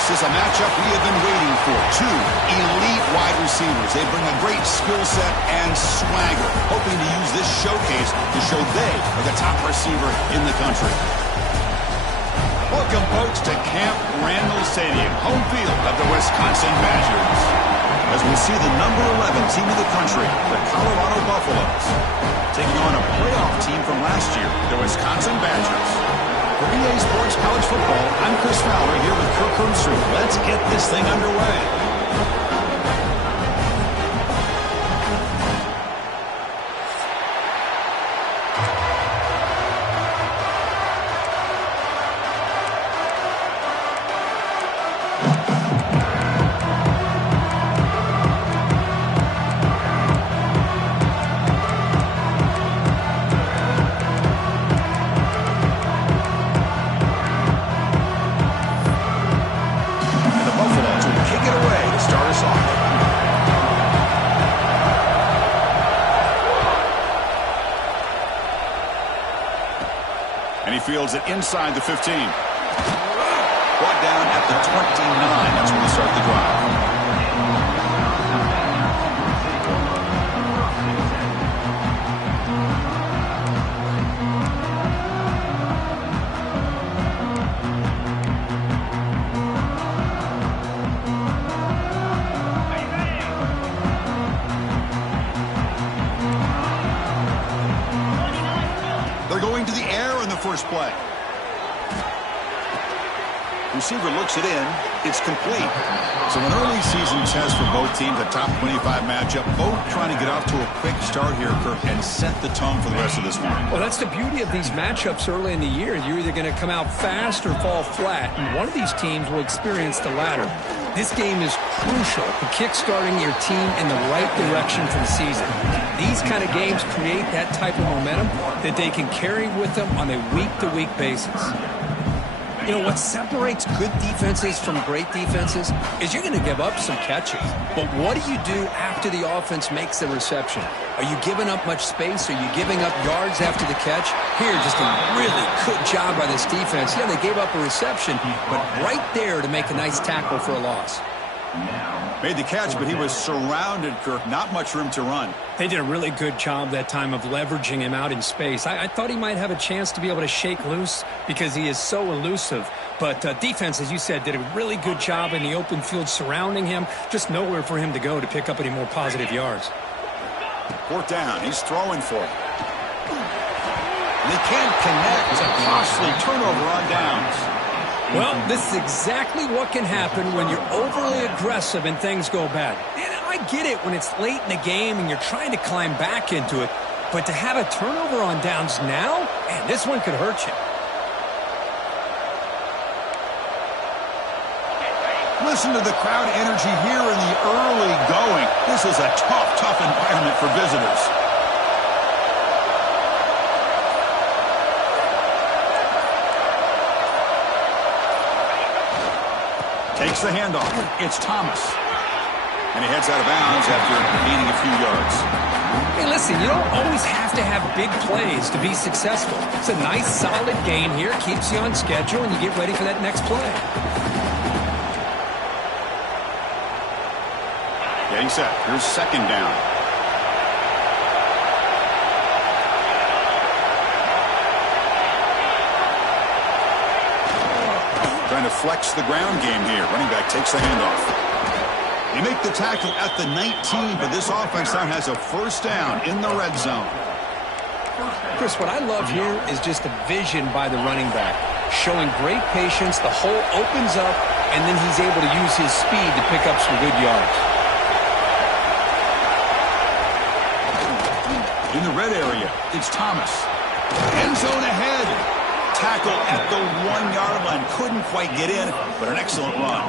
This is a matchup we have been waiting for. Two elite wide receivers. They bring a great skill set and swagger, hoping to use this showcase to show they are the top receiver in the country. Welcome, folks, to Camp Randall Stadium, home field of the Wisconsin Badgers. As we see the number 11 team in the country, the Colorado Buffaloes, taking on a playoff team from last year, the Wisconsin Badgers. For EA Sports College Football, I'm Chris Fowler here with Kirk Herbstreit. Let's get this thing underway. Fields it inside the 15. Brought down at the 29. That's when we start the drive. First play. Receiver looks it in. It's complete. So an early season test for both teams, a top 25 matchup. Both trying to get off to a quick start here, Kirk, and set the tone for the rest of this one. Well, that's the beauty of these matchups early in the year. You're either going to come out fast or fall flat, and one of these teams will experience the latter. This game is crucial for kick-starting your team in the right direction for the season. These kind of games create that type of momentum that they can carry with them on a week-to-week basis. You know, what separates good defenses from great defenses is you're going to give up some catches. But what do you do after the offense makes the reception? Are you giving up much space? Are you giving up yards after the catch? Here, just a really good job by this defense. Yeah, they gave up a reception, but right there to make a nice tackle for a loss. Made the catch, but he was surrounded, Kirk. Not much room to run. They did a really good job that time of leveraging him out in space. I thought he might have a chance to be able to shake loose because he is so elusive. But defense, as you said, did a really good job in the open field surrounding him. Just nowhere for him to go to pick up any more positive yards. Fourth down. He's throwing for it. They can't connect. It's a costly turnover on downs. Well, this is exactly what can happen when you're overly aggressive and things go bad. And I get it when it's late in the game and you're trying to climb back into it. But to have a turnover on downs now, man, this one could hurt you. Listen to the crowd energy here in the early going. This is a tough environment for visitors. Takes the handoff. It's Thomas. And he heads out of bounds after gaining a few yards. Hey, listen, you don't always have to have big plays to be successful. It's a nice, solid gain here. Keeps you on schedule, and you get ready for that next play. Getting set. Here's second down. Trying to flex the ground game here. Running back takes the handoff. They make the tackle at the 19, but this offense now has a first down in the red zone. Chris, what I love here is just the vision by the running back. Showing great patience, the hole opens up, and then he's able to use his speed to pick up some good yards. In the red area, it's Thomas. End zone ahead. Tackle at the 1-yard line. Couldn't quite get in, but an excellent run.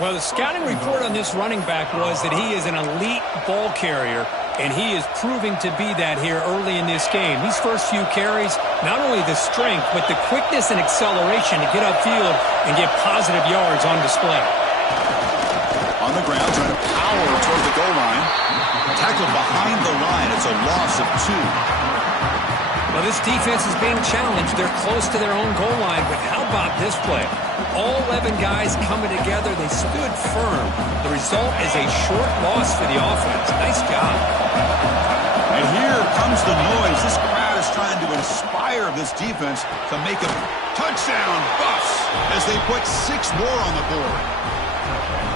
Well, the scouting report on this running back was that he is an elite ball carrier, and he is proving to be that here early in this game. These first few carries, not only the strength, but the quickness and acceleration to get upfield and get positive yards on display. On the ground, trying to power toward the goal line. Tackled behind the line. It's a loss of 2. Well, this defense is being challenged. They're close to their own goal line, but how about this play? All 11 guys coming together. They stood firm. The result is a short loss for the offense. Nice job. And here comes the noise. This crowd is trying to inspire this defense to make a touchdown Buffs as they put 6 more on the board.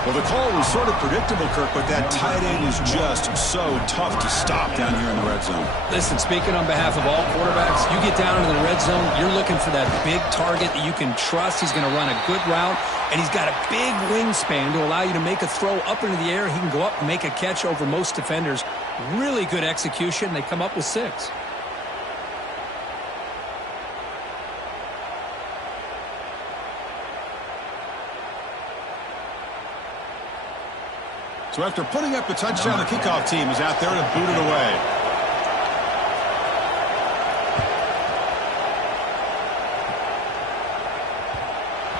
Well, the call was sort of predictable, Kirk, but that tight end is just so tough to stop down here in the red zone. Listen, speaking on behalf of all quarterbacks, you get down into the red zone, you're looking for that big target that you can trust. He's going to run a good route, and he's got a big wingspan to allow you to make a throw up into the air. He can go up and make a catch over most defenders. Really good execution. They come up with 6. So after putting up the touchdown, the kickoff team is out there to boot it away.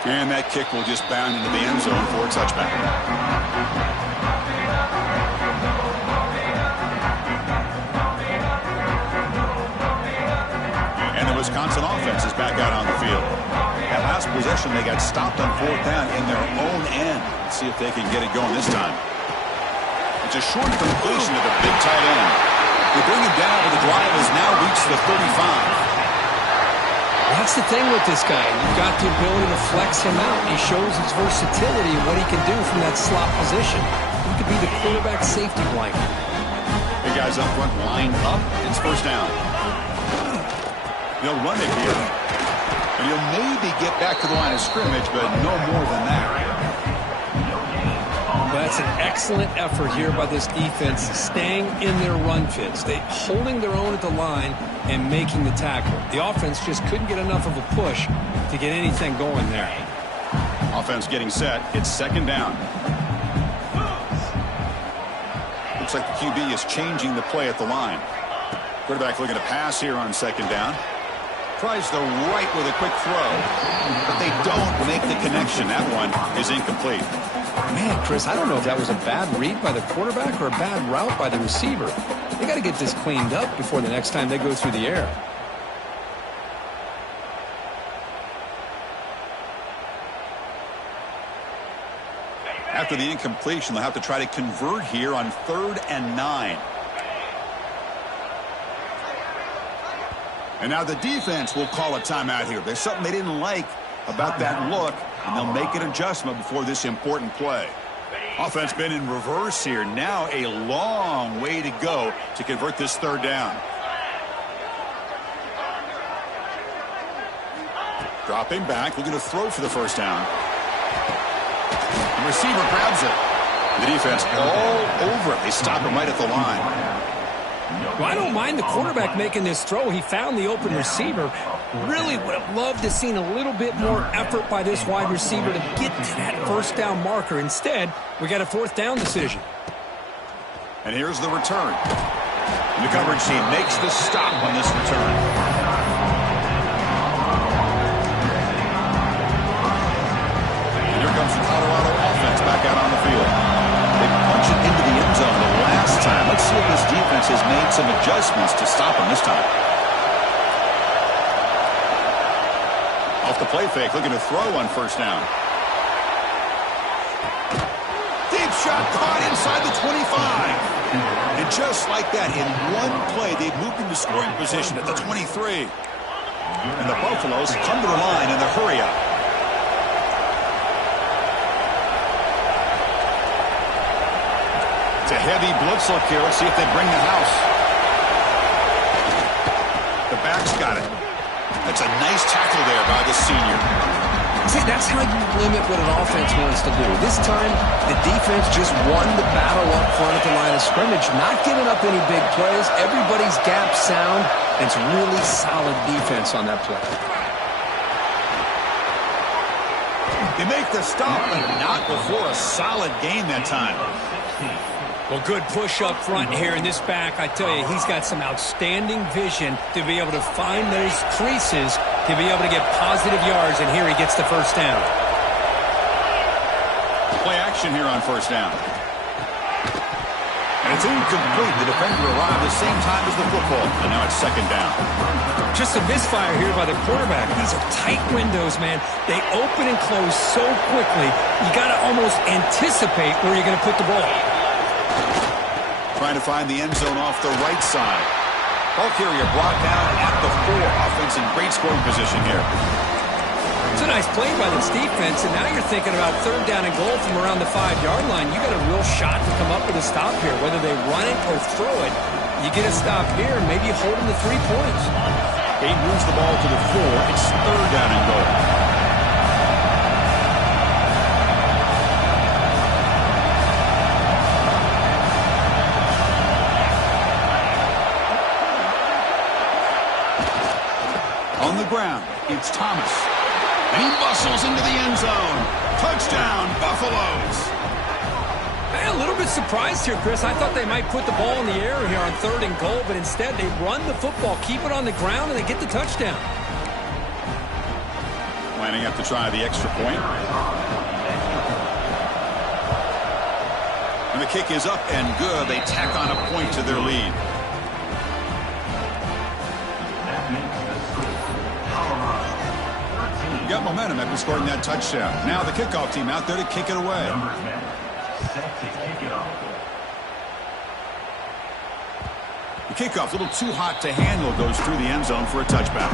And that kick will just bound into the end zone for a touchback. And the Wisconsin offense is back out on the field. That last possession, they got stopped on 4th down in their own end. Let's see if they can get it going this time. It's a short completion to the big tight end. They bring him down, but the drive has now reached the 35. That's the thing with this guy. You've got the ability to flex him out. He shows his versatility and what he can do from that slot position. He could be the quarterback safety blanket. Big guys up front lined up. It's 1st down. They'll run it here. And he'll maybe get back to the line of scrimmage, but no more than that. That's an excellent effort here by this defense, staying in their run fits. They holding their own at the line and making the tackle. The offense just couldn't get enough of a push to get anything going there. Offense getting set. It's 2nd down. Looks like the QB is changing the play at the line. Quarterback looking to pass here on 2nd down. Tries the right with a quick throw, but they don't make the connection. That one is incomplete. Man, Chris, I don't know if that was a bad read by the quarterback or a bad route by the receiver. They got to get this cleaned up before the next time they go through the air. After the incompletion, they'll have to try to convert here on 3rd and 9. And now the defense will call a timeout here. There's something they didn't like about that look, and they'll make an adjustment before this important play. Offense been in reverse here. Now a long way to go to convert this 3rd down. Dropping back, looking to throw for the 1st down. The receiver grabs it. The defense all over it. They stop him right at the line. Well, I don't mind the quarterback making this throw. He found the open receiver. Really would have loved to have seen a little bit more effort by this wide receiver to get to that 1st down marker. Instead, we got a 4th down decision. And here's the return. And the coverage team makes the stop on this return. And here comes the Colorado offense back out on the field. They punch it into the end zone the last time. Let's see if this defense has made some adjustments to stop them this time. Off the play fake, looking to throw on 1st down. Deep shot caught inside the 25. And just like that, in one play, they've moved into scoring position at the 23. And the Buffaloes come to the line in the hurry up. It's a heavy blitz look here. Let's see if they bring the house. The back's got it. That's a nice tackle there by the senior. See, that's how you limit what an offense wants to do. This time, the defense just won the battle up front at the line of scrimmage, not giving up any big plays. Everybody's gap sound. It's really solid defense on that play. They make the stop, but not before a solid gain that time. Well, good push up front here in this back. I tell you, he's got some outstanding vision to be able to find those creases, to be able to get positive yards, and here he gets the 1st down. Play action here on 1st down. And It's incomplete. The defender arrived the same time as the football, and now it's second down. Just a misfire here by the quarterback. These are tight windows, man. They open and close so quickly, you got to almost anticipate where you're going to put the ball. Trying to find the end zone off the right side. Ball carrier brought down at the 4. Offense in great scoring position here. It's a nice play by this defense, and now you're thinking about third down and goal from around the 5-yard line. You got a real shot to come up with a stop here, whether they run it or throw it. You get a stop here, and maybe hold them to 3 points. He moves the ball to the 4. It's third down and goal. On the ground, it's Thomas. And he muscles into the end zone. Touchdown, Buffaloes. A little bit surprised here, Chris. I thought they might put the ball in the air here on third and goal, but instead they run the football, keep it on the ground, and they get the touchdown. Lining up to try the extra point. And the kick is up and good. They tack on a point to their lead. Got momentum after scoring that touchdown. Now the kickoff team out there to kick it away. The kickoff, a little too hot to handle, goes through the end zone for a touchback.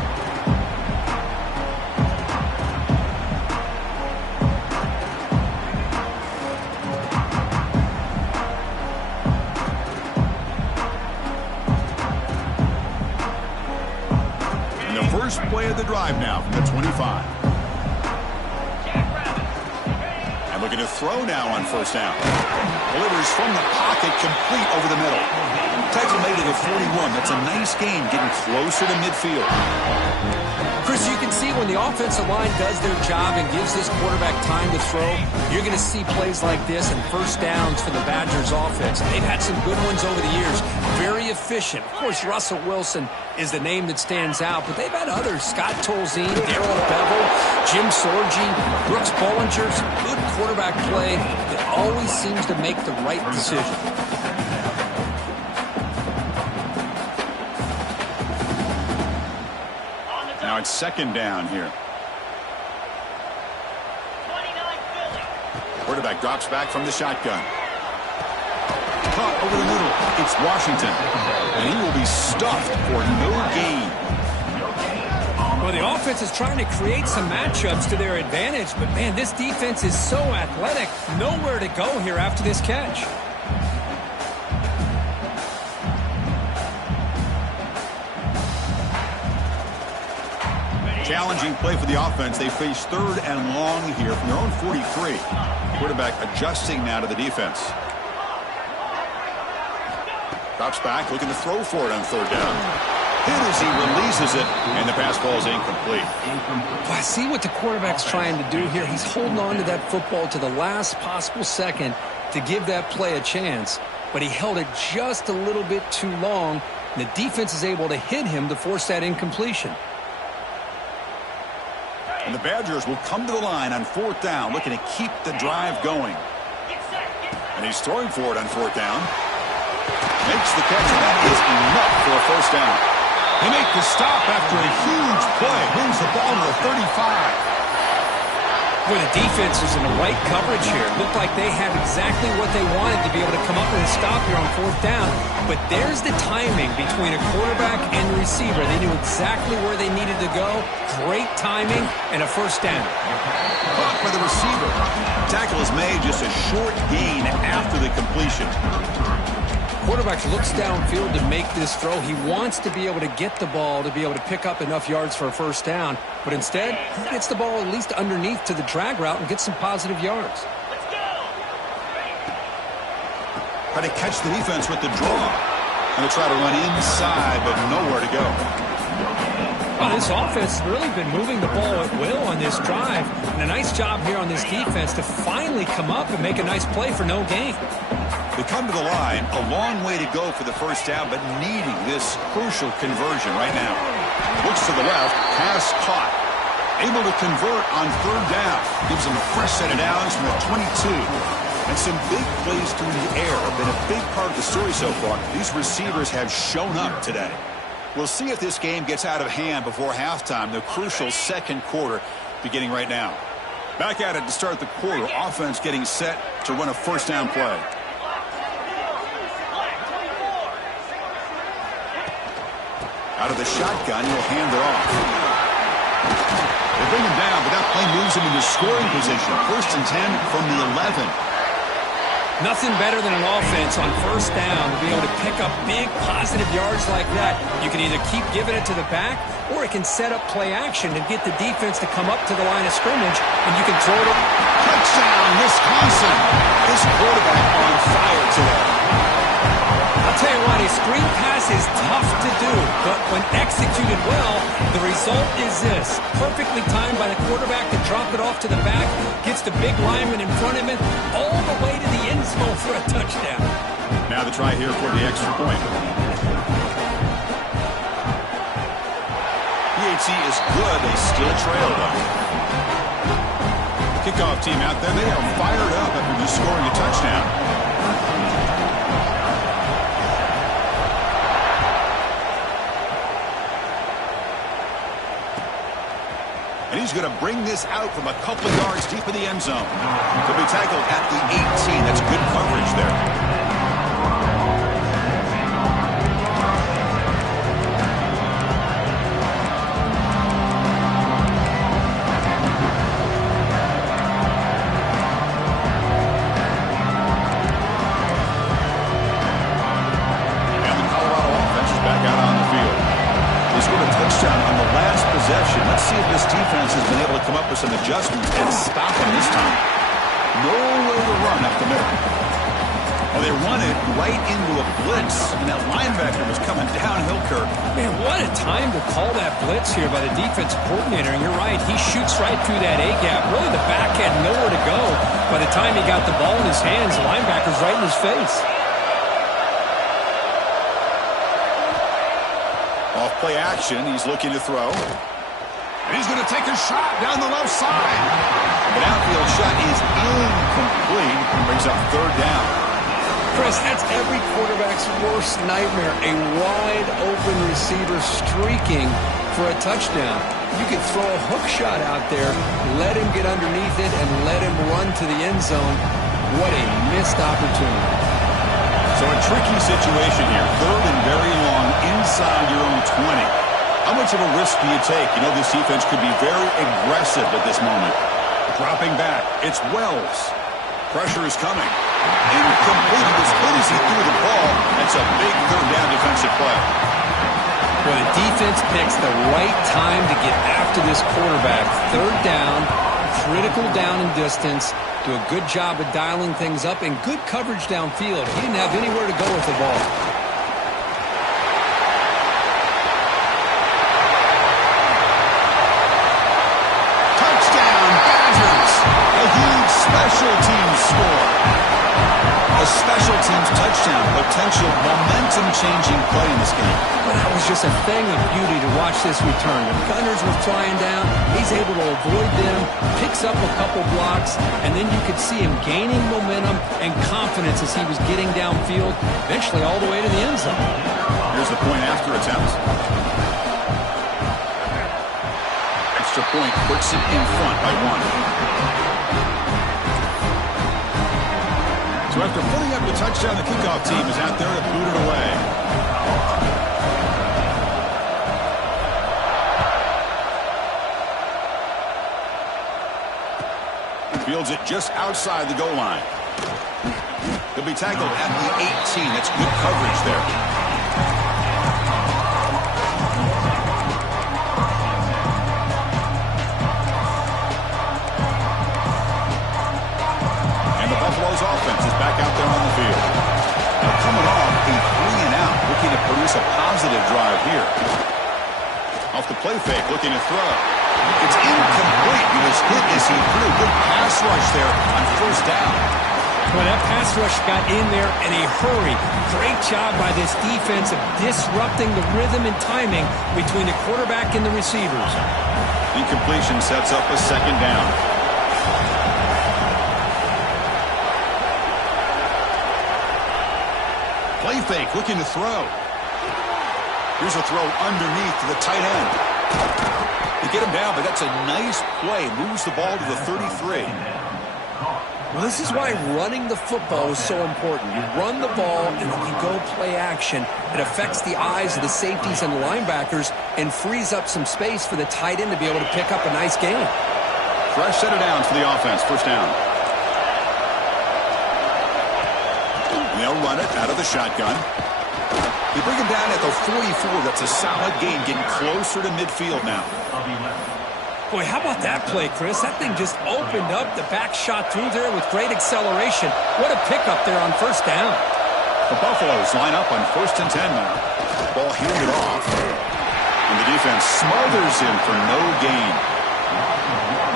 And the first play of the drive now from the 25. And looking to throw now on first down. Delivers from the pocket, complete over the middle. Tackle made it at 41. That's a nice gain, getting closer to midfield. Chris, you can see when the offensive line does their job and gives this quarterback time to throw, you're going to see plays like this and first downs for the Badgers offense. They've had some good ones over the years. Very efficient. Of course, Russell Wilson is the name that stands out, but they've had others. Scott Tolzien, Darrell Bevel, Jim Sorgi, Brooks Bollinger. Good quarterback play that always seems to make the right decision. Now it's second down here. Quarterback drops back from the shotgun. Caught over the middle. It's Washington. And he will be stuffed for no gain. Well, the offense is trying to create some matchups to their advantage, but, man, this defense is so athletic. Nowhere to go here after this catch. Challenging play for the offense. They face third and long here from their own 43. Quarterback adjusting now to the defense. Drops back, looking to throw for it on third down. Hit as he releases it, and the pass ball is incomplete. Well, I see what the quarterback's trying to do here. He's holding on to that football to the last possible second to give that play a chance, but he held it just a little bit too long, and the defense is able to hit him to force that incompletion. And the Badgers will come to the line on fourth down, looking to keep the drive going. And he's throwing for it on fourth down. Makes the catch, and that is enough for a first down. They make the stop after a huge play. Wins the ball to the 35. Well, the defense is in the right coverage here. Looked like they had exactly what they wanted to be able to come up with a stop here on fourth down. But there's the timing between a quarterback and the receiver. They knew exactly where they needed to go. Great timing and a first down. Caught by the receiver. Tackle is made, just a short gain after the completion. Quarterback looks downfield to make this throw. He wants to be able to get the ball to be able to pick up enough yards for a first down. But instead, he gets the ball at least underneath to the drag route and gets some positive yards. Try to catch the defense with the draw. And they try to run inside, but nowhere to go. Well, this offense has really been moving the ball at will on this drive. And a nice job here on this defense to finally come up and make a nice play for no gain. They come to the line, a long way to go for the first down, but needing this crucial conversion right now. Looks to the left, pass caught. Able to convert on third down. Gives them a fresh set of downs from the 22. And some big plays through the air have been a big part of the story so far. These receivers have shown up today. We'll see if this game gets out of hand before halftime, the crucial second quarter beginning right now. Back at it to start the quarter. Offense getting set to run a first down play. Out of the shotgun, he'll hand it off. They bring him down, but that play moves him into scoring position. 1st and 10 from the 11. Nothing better than an offense on first down to be able to pick up big positive yards like that. You can either keep giving it to the back, or it can set up play action and get the defense to come up to the line of scrimmage, and you can throw it up. Touchdown, Wisconsin. This quarterback on fire today. I'll tell you what, a screen pass is tough to do, but when executed well, the result is this. Perfectly timed by the quarterback to drop it off to the back, gets the big lineman in front of him, all the way to the end zone for a touchdown. Now the try here for the extra point. PAT is good. They still trail, though. Kickoff team out there, they are fired up after just scoring a touchdown. And he's going to bring this out from a couple of yards deep in the end zone. He'll be tackled at the 18. That's good coverage there. And the Colorado offense is back out on the field. They scored a touchdown on the last possession. Let's see if this defense has been able to come up with some adjustments and stop them this time. Nowhere to run up the middle. Well, they run it right into a blitz, and that linebacker was coming downhill, Kirk. Man, what a time to call that blitz here by the defensive coordinator. And you're right, he shoots right through that A-gap. Really, the back had nowhere to go. By the time he got the ball in his hands, the linebacker's right in his face. Off play action, he's looking to throw. And he's going to take a shot down the left side. The outfield shot is incomplete and brings up 3rd down. Chris, that's every quarterback's worst nightmare. A wide-open receiver streaking for a touchdown. You could throw a hook shot out there, let him get underneath it, and let him run to the end zone. What a missed opportunity. So a tricky situation here. 3rd and very long inside your own 20. How much of a risk do you take? You know this defense could be very aggressive at this moment. Dropping back. It's Wells. Pressure is coming. Incomplete. As good as he threw the ball, that's a big 3rd down defensive play. Well, the defense picks the right time to get after this quarterback. 3rd down, critical down and distance. Do a good job of dialing things up and good coverage downfield. He didn't have anywhere to go with the ball. Touchdown, Badgers! A huge special teams score. A special teams touchdown, potential momentum-changing play in this game. Well, that was just a thing of beauty to watch this return. The Gunners were flying down. He's able to avoid them, picks up a couple blocks, and then you could see him gaining momentum and confidence as he was getting downfield, eventually all the way to the end zone. Here's the point after attempt. Extra point puts it in front by 1. So after putting up the touchdown, the kickoff team is out there to boot it away. Fields it just outside the goal line. He'll be tackled at the 18. That's good coverage there. And the Buffalo's offense is back out there on the field. Now coming off a 3-and-out, looking to produce a positive drive here. Off the play fake, looking to throw. It's incomplete. He was hit as he threw. Good pass rush there on 1st down. Well, that pass rush got in there in a hurry. Great job by this defense of disrupting the rhythm and timing between the quarterback and the receivers. Incompletion sets up a 2nd down. Play fake, looking to throw. Here's a throw underneath to the tight end. You get him down, but that's a nice play. Moves the ball to the 33. Well, this is why running the football is so important. You run the ball, and then you go play action. It affects the eyes of the safeties and the linebackers and frees up some space for the tight end to be able to pick up a nice gain. Fresh set of downs for the offense. First down. And they'll run it out of the shotgun. They bring him down at the 44. That's a solid gain, getting closer to midfield now. Boy, how about that play, Chris? That thing just opened up. The back shot through there with great acceleration. What a pickup there on first down. The Buffaloes line up on 1st and 10 now. Ball handed off. And the defense smothers him for no gain.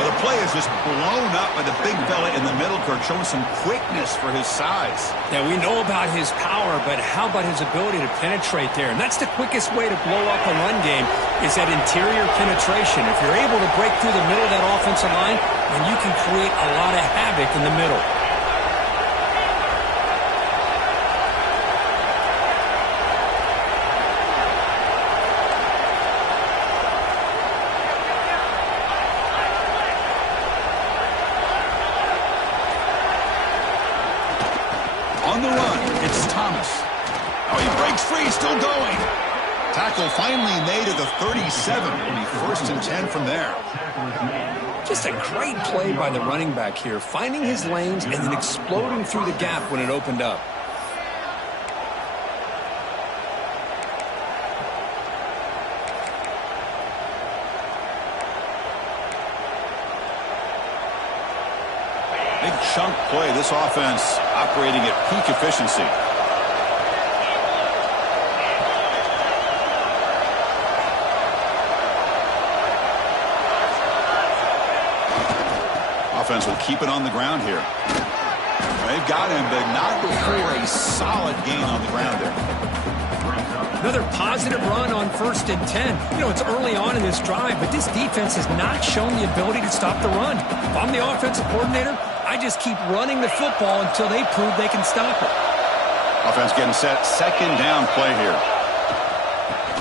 Well, the play is just blown up by the big fella in the middle, Kirk, showing some quickness for his size. Yeah, we know about his power, but how about his ability to penetrate there? And that's the quickest way to blow up a run game is that interior penetration. If you're able to break through the middle of that offensive line, then you can create a lot of havoc in the middle. On the run, it's Thomas. Oh, he breaks free, still going. Tackle finally made at the 37. It'll be 1st and 10 from there. Just a great play by the running back here, finding his lanes and then exploding through the gap when it opened up. Big chunk play. This offense operating at peak efficiency. Offense will keep it on the ground here. They've got him, but not before a solid gain on the ground there. Another positive run on 1st and 10. You know, it's early on in this drive, but this defense has not shown the ability to stop the run. If I'm the offensive coordinator, I just keep running the football until they prove they can stop it. Offense getting set. 2nd down play here.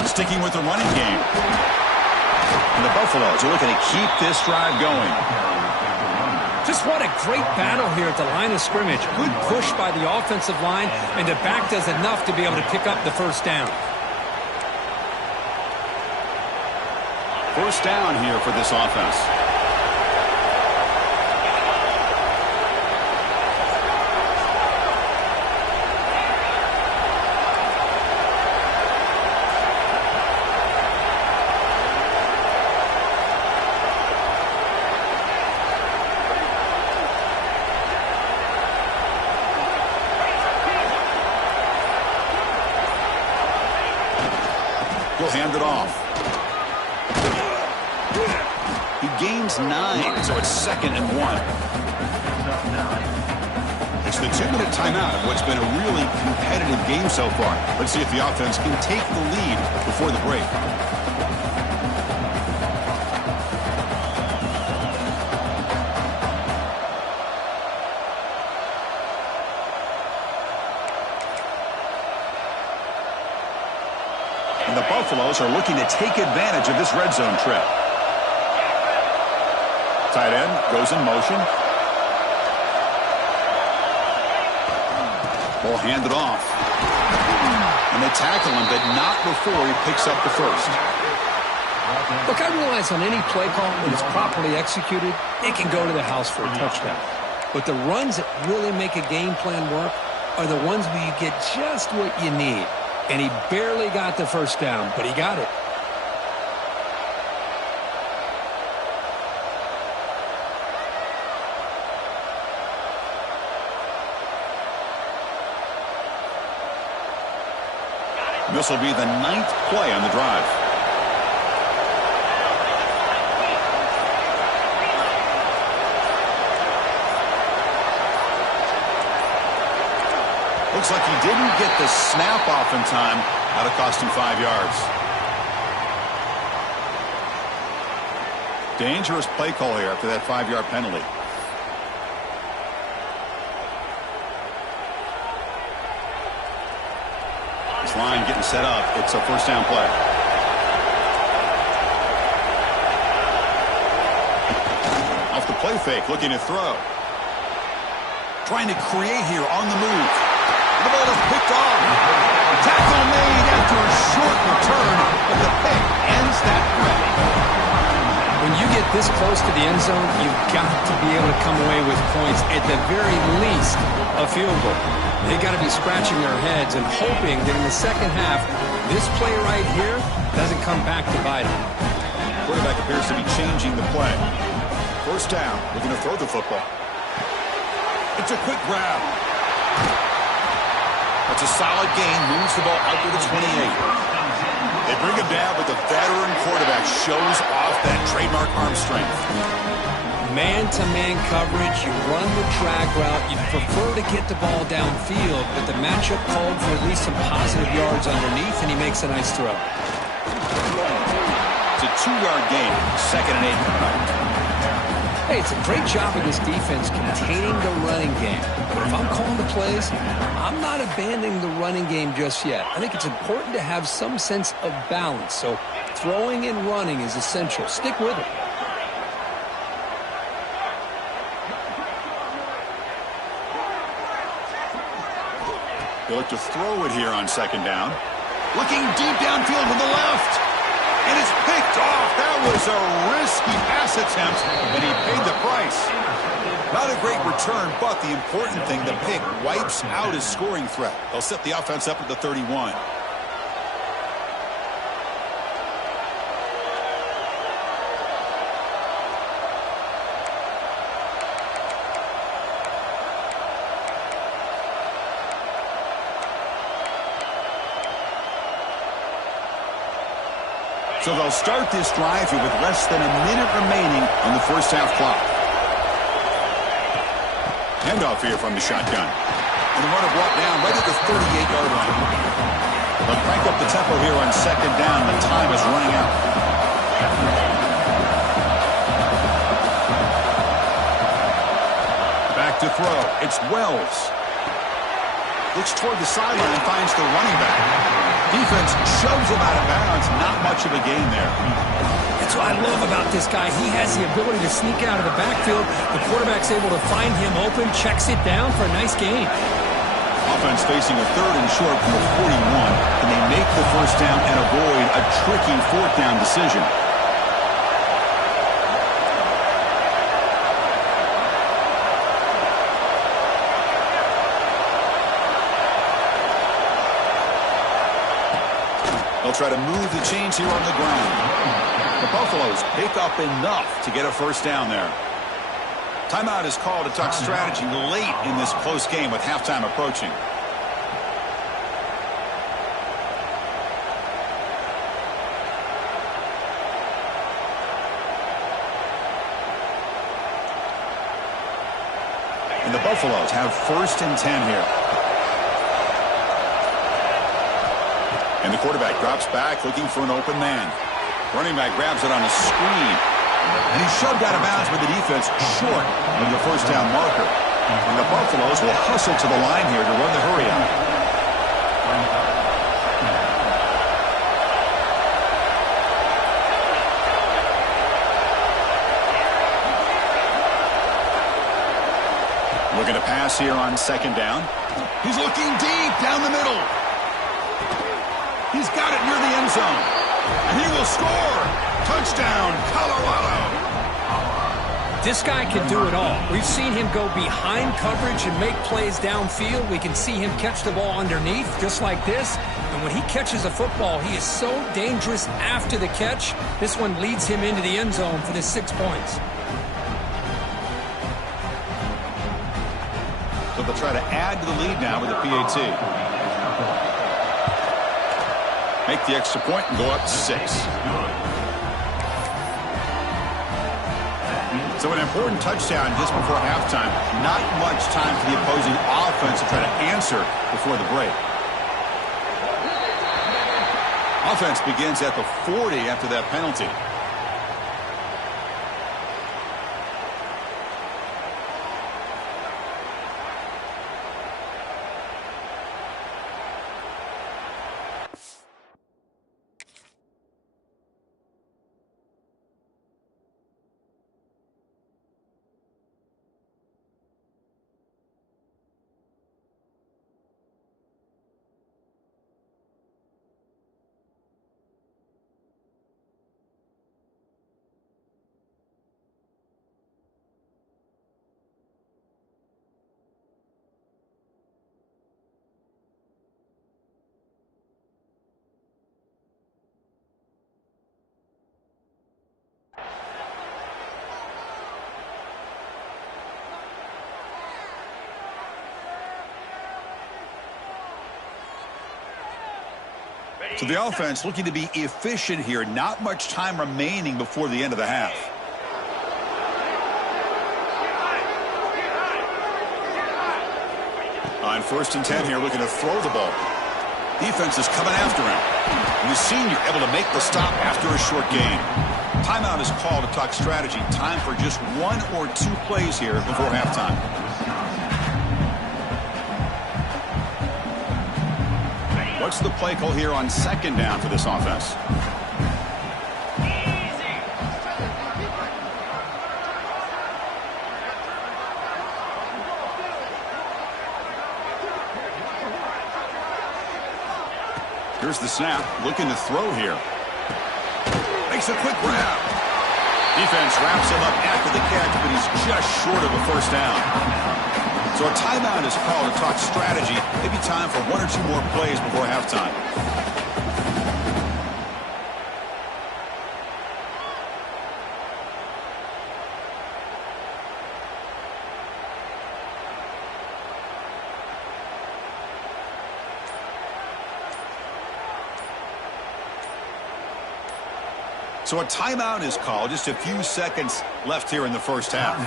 Sticking with the running game. And the Buffaloes are looking to keep this drive going. Just what a great battle here at the line of scrimmage. Good push by the offensive line, and the back does enough to be able to pick up the first down. First down here for this offense. He'll hand it off. He gains 9, so it's 2nd and 1. It's the 2-minute timeout of what's been a really competitive game so far. Let's see if the offense can take the lead before the break. And the Buffaloes are looking to take advantage of this red zone trip. Tight end goes in motion. Ball handed off. And they tackle him, but not before he picks up the first. Look, I realize on any play call, when it's properly executed, it can go to the house for a touchdown. But the runs that really make a game plan work are the ones where you get just what you need. And he barely got the first down, but he got it. This will be the 9th play on the drive. Looks like he didn't get the snap off in time. That'll cost him 5 yards. Dangerous play call here after that 5-yard penalty. This line getting set up. It's a first down play. Off the play fake, looking to throw. Trying to create here on the move. The ball is picked off. Tackle made after a short return, but the pick ends that play. When you get this close to the end zone, you've got to be able to come away with points, at the very least, a field goal. They got to be scratching their heads and hoping that in the second half, this play right here doesn't come back to bite them. Quarterback appears to be changing the play. First down, looking to throw the football. It's a quick grab. That's a solid gain, moves the ball out to the 28. They bring him down, but the veteran quarterback shows off that trademark arm strength. Man-to-man coverage, you run the drag route, you prefer to get the ball downfield, but the matchup called for at least some positive yards underneath, and he makes a nice throw. It's a 2-yard gain, 2nd and 8 coming up. Hey, it's a great job of this defense containing the running game. But if I'm calling the plays, I'm not abandoning the running game just yet. I think it's important to have some sense of balance. So throwing and running is essential. Stick with it. They look to throw it here on 2nd down. Looking deep downfield to the left. And it's picked off. That was a risky pass attempt, and he paid the price. Not a great return, but the important thing, the pick wipes out his scoring threat. They'll set the offense up at the 31. So they'll start this drive here with less than a minute remaining on the first half clock. Handoff here from the shotgun. And the runner brought down right at the 38-yard line. They'll crank up the tempo here on 2nd down. The time is running out. Back to throw. It's Wells. Looks toward the sideline and finds the running back. Defense shoves him out of bounds. Not much of a gain there. That's what I love about this guy. He has the ability to sneak out of the backfield. The quarterback's able to find him open, checks it down for a nice gain. Offense facing a 3rd and short from the 41. Can they make the first down and avoid a tricky 4th down decision? They'll try to move the chains here on the ground. The Buffaloes pick up enough to get a first down there. Timeout is called to talk strategy late in this close game with halftime approaching. And the Buffaloes have 1st and 10 here. And the quarterback drops back looking for an open man. Running back grabs it on a screen. And he's shoved out of bounds with the defense short of the first down marker. And the Buffaloes will hustle to the line here to run the hurry out. Looking to pass here on 2nd down. He's looking deep down the middle. He's got it near the end zone. And he will score. Touchdown, Colorado. This guy can do it all. We've seen him go behind coverage and make plays downfield. We can see him catch the ball underneath, just like this. And when he catches a football, he is so dangerous after the catch. This one leads him into the end zone for the 6 points. So they'll try to add to the lead now with the PAT. Make the extra point and go up 6. So an important touchdown just before halftime. Not much time for the opposing offense to try to answer before the break. Offense begins at the 40 after that penalty. So the offense looking to be efficient here. Not much time remaining before the end of the half. On 1st and 10 here, looking to throw the ball. Defense is coming after him. And the senior able to make the stop after a short gain. Timeout is called to talk strategy. Time for just 1 or 2 plays here before halftime. What's the play call here on 2nd down for this offense? Here's the snap, looking to throw here. Makes a quick grab. Defense wraps him up after the catch, but he's just short of a first down. So a timeout is called to talk strategy. Maybe time for 1 or 2 more plays before halftime. So a timeout is called. Just a few seconds left here in the first half.